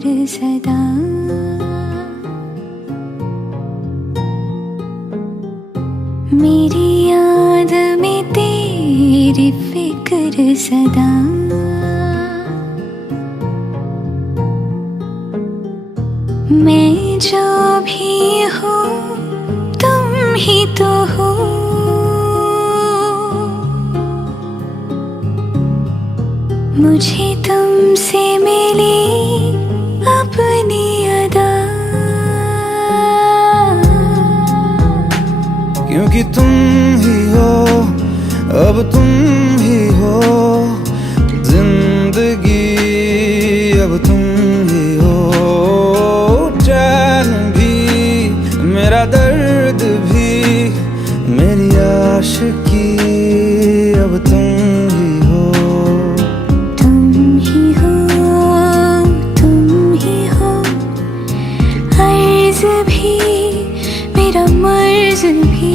फिक्र सदा। मेरी याद में तेरी फिक्र सदा। मैं जो भी हूँ तुम ही तो हो। मुझे तुमसे मिली अपनी अदा। क्योंकि तुम ही हो, अब तुम ही हो जिंदगी, अब तुम ही हो चैन भी, मेरा दर्द भी, मेरी आशिकी, अब तुम ही हो। तुम ही हो, तुम ही हो, अर्ज भी मेरा मर्ज भी।